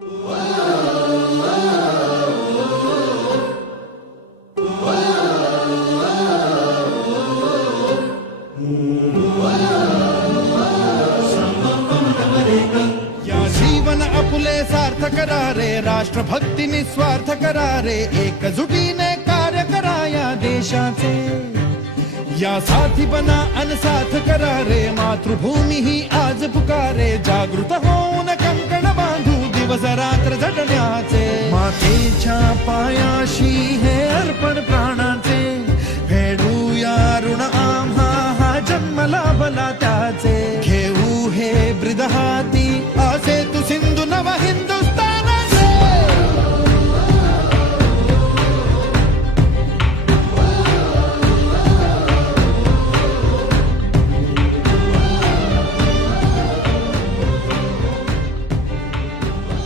या जीवन आपुले सार्थ करा रे, राष्ट्रभक्ती निस्वार्थ करा रे, एकजुटीने कार्य करा या देशाचे. या साथी बना अनसाथ करा रे, मातृभूमी ही आज पुकारे. जागृत होऊन कंकण बांधू दिवस रात्र झटण्याचे. मातेच्या पायाशी हे अर्पण